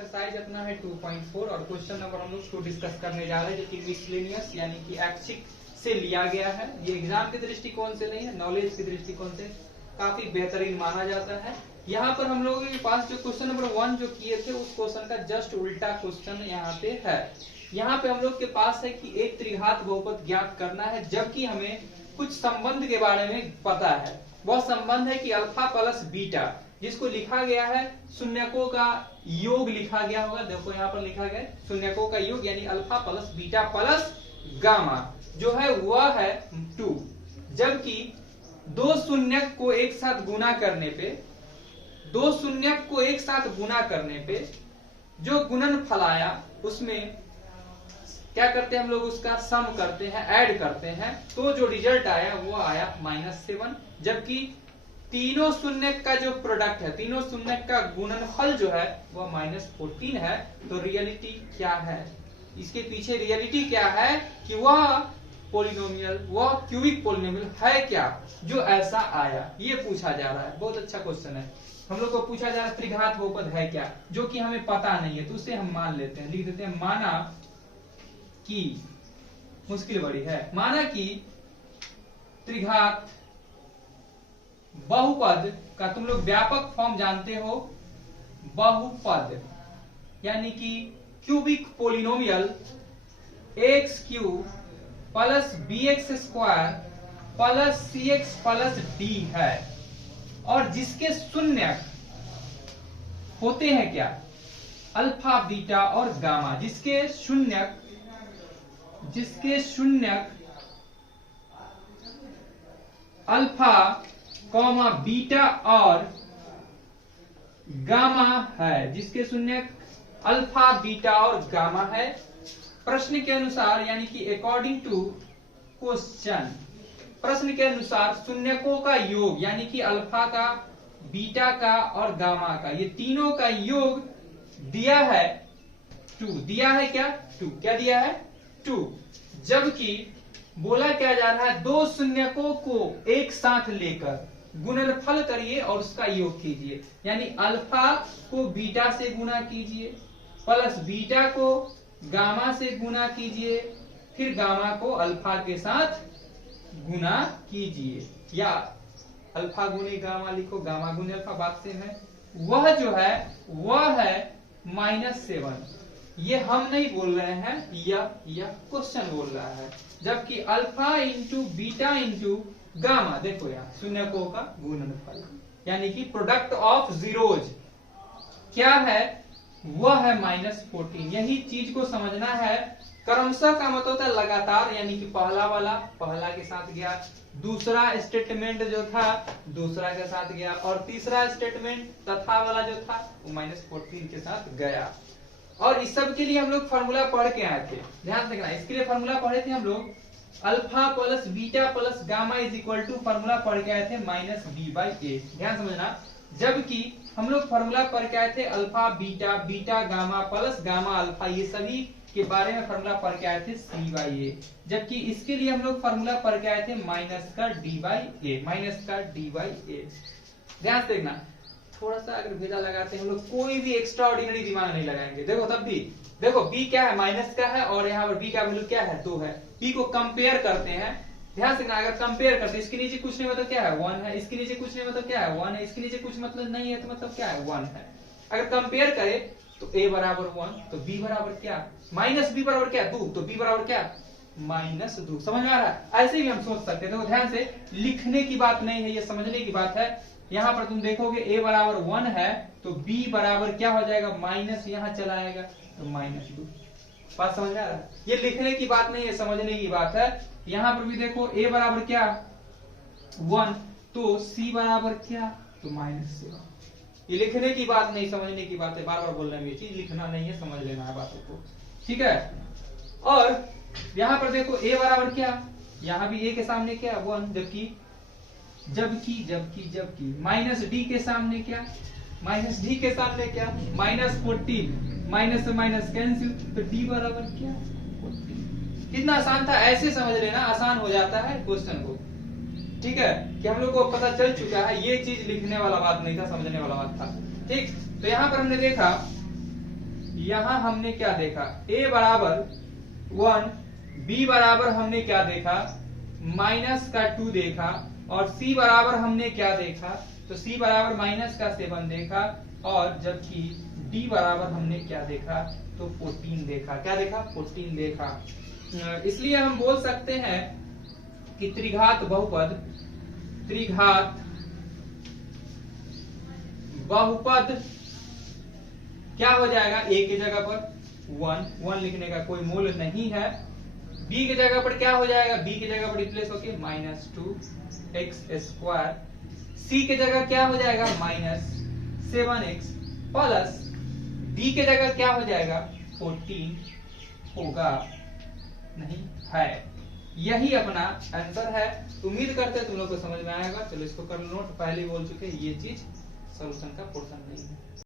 Exercise अपना है 2.4 और क्वेश्चन नंबर हम लोग 2 डिस्कस करने जा रहे हैं, जो कि मिसलेनियस यानी कि ऐच्छिक से लिया गया है। ये एग्जाम के दृष्टिकोण से नहीं है, नॉलेज के दृष्टिकोण से काफी बेहतरीन माना जाता है। यहाँ पर हम लोगों के पास जो क्वेश्चन नंबर 1 जो किए थे उस क्वेश्चन का जस्ट उल्टा क्वेश्चन यहाँ पे है। यहाँ पे हम लोग के पास है कि एक त्रिघात बहुपद ज्ञात करना है, जबकि हमें कुछ संबंध के बारे में पता है। वह संबंध है कि अल्फा प्लस बीटा, जिसको लिखा गया है शून्यकों का योग लिखा गया होगा। देखो यहाँ पर लिखा गया है शून्यकों का योग, यानी alpha plus beta plus gamma जो है वह है 2। जबकि दो शून्यक को एक साथ गुना करने पे, दो शून्यक को एक साथ गुना करने पे जो गुणनफल आया उसमें क्या करते हैं हम लोग, उसका सम करते हैं, ऐड करते हैं, तो जो रिजल्ट आया वो आया -7। जबकि तीनों शून्यक का जो प्रोडक्ट है, तीनों शून्यक का गुणनफल जो है वह -14 है। तो रियलिटी क्या है, इसके पीछे रियलिटी क्या है कि वह पोलिनोमियल, वह क्यूबिक पोलिनोमियल है क्या जो ऐसा आया, ये पूछा जा रहा है। बहुत अच्छा क्वेश्चन है। हम लोग को पूछा जा रहा है त्रिघात बहुपद है क्या, जो कि हमें पता नहीं है, तो उसे हम मान लेते हैं, लिख देते हैं माना कि, मुश्किल बड़ी है, माना कि त्रिघात बहुपद का तुम लोग व्यापक फॉर्म जानते हो, बहुपद यानी कि cubic polynomial x cube plus b x square plus c x plus d है, और जिसके शून्यक होते हैं क्या, अल्फा बीटा और गामा, जिसके शून्यक अल्फा कॉमा बीटा और गामा है, जिसके शून्यक अल्फा बीटा और गामा है। प्रश्न के अनुसार यानी कि अकॉर्डिंग टू क्वेश्चन, प्रश्न के अनुसार शून्यकों का योग यानी कि अल्फा का, बीटा का और गामा का, ये तीनों का योग दिया है 2। दिया है क्या 2, क्या दिया है 2। जबकि बोला क्या जा रहा है, दो शून्यकों को एक साथ लेकर गुणनफल करिए और उसका योग कीजिए, यानी अल्फा को बीटा से गुना कीजिए प्लस बीटा को गामा से गुना कीजिए, फिर गामा को अल्फा के साथ गुना कीजिए, या अल्फा गुने गामा लिखो, गामा गुने अल्फा, बात सेम है। वह जो है वह है -7। ये हम नहीं बोल रहे हैं, यह क्वेश्चन बोल रहा है। जबकि alpha into beta into gamma, देखो यहाँ शून्यकों का गुणनफल यानी कि प्रोडक्ट ऑफ जीरोज क्या है, वह है -14। यही चीज को समझना है। क्रमशः का मतलब होता है लगातार, यानी कि पहला वाला पहला के साथ गया, दूसरा स्टेटमेंट जो था दूसरा के साथ गया, और तीसरा स्टेटमेंट तथा वाला जो था वो -14 के साथ गया। और इस सब के लिए हम लोग फॉर्मूला पढ़ के आए थे, ध्यान देखना। इसके लिए फॉर्मूला पढ़े थे हम लोग, alpha plus beta plus gamma is equal to, formula पढ़ के आए थे -b/a, ध्यान समझना। जबकि हम लोग फॉर्मूला पढ़ के आए थे alpha beta, beta gamma plus gamma alpha, ये सभी के बारे में फॉर्मूला पढ़ के आए थे c/a। जबकि इसके लिए हम लोग फॉर्मूला पढ़ के आए थे -d/a, -d/a। ध्यान से देखना, थोड़ा सा अगर भेजा लगाते हैं हम लोग, कोई भी एक्स्ट्रा ऑर्डिनरी दिमाग नहीं लगाएंगे। देखो तब भी देखो b क्या है, माइनस का है, और यहाँ पर b का वैल्यू क्या है 2 है। b को कंपेयर करते हैं, ध्यान से, अगर कंपेयर करते हैं, इसके नीचे कुछ नहीं मतलब क्या है 1 है, इसके नीचे कुछ नहीं मतलब क्या है 1 है, इसके नीचे कुछ मतलब नहीं है तो मतलब क्या है 1 है। अगर कंपेयर करें तो a बराबर 1, तो b बराबर क्या, -b बराबर क्या 2, तो b बराबर क्या -2। समझ में आ रहा है? ऐसे भी हम सोच सकते हैं। देखो ध्यान से, लिखने की बात नहीं है, ये समझने की बात है। यहाँ पर तुम देखोगे a बराबर 1 है तो b बराबर क्या हो जाएगा, माइनस यहाँ चला आएगा तो -2। बात समझ में आ रहा है? ये लिखने की बात नहीं है, समझने की बात है। यहाँ पर भी देखो a बराबर क्या 1, तो c बराबर क्या, तो -7। ये लिखने की बात नहीं, समझने की बात है। बार बार बोल रहे हैं, ये चीज लिखना नहीं है, समझ लेना है बातों को, ठीक है। और यहाँ पर देखो a बराबर क्या, यहाँ भी a के सामने क्या 1, जबकि -d के सामने क्या, -d के सामने क्या -14, माइनस से माइनस कैंसिल, तो d बराबर क्या 14। कितना आसान था, ऐसे समझ लेना, आसान हो जाता है क्वेश्चन को, ठीक है। कि हम लोग को पता चल चुका है, ये चीज लिखने वाला बात नहीं था, समझने वाला बात था, ठीक। तो यहाँ पर हमने देखा यहां हमने क्या देखा, a बराबर 1, b बराबर हमने क्या देखा, -2 देखा, और c बराबर हमने क्या देखा, तो c बराबर -7 देखा, और जबकि d बराबर हमने क्या देखा, तो 14 देखा। क्या देखा, 14 देखा। इसलिए हम बोल सकते हैं कि त्रिघात बहुपद क्या हो जाएगा, a की जगह पर 1 लिखने का कोई मूल्य नहीं है, b की जगह पर क्या हो जाएगा, b की जगह पर रिप्लेस होके -2x², c की जगह क्या हो जाएगा, -7x, प्लस d की जगह क्या हो जाएगा, 14 होगा, नहीं है। यही अपना आंसर है। उम्मीद करते हैं तुम लोग को समझ में आएगा। चलो इसको कर लो नोट, पहले बोल चुके ये चीज सॉल्यूशन का पोर्शन नहीं है।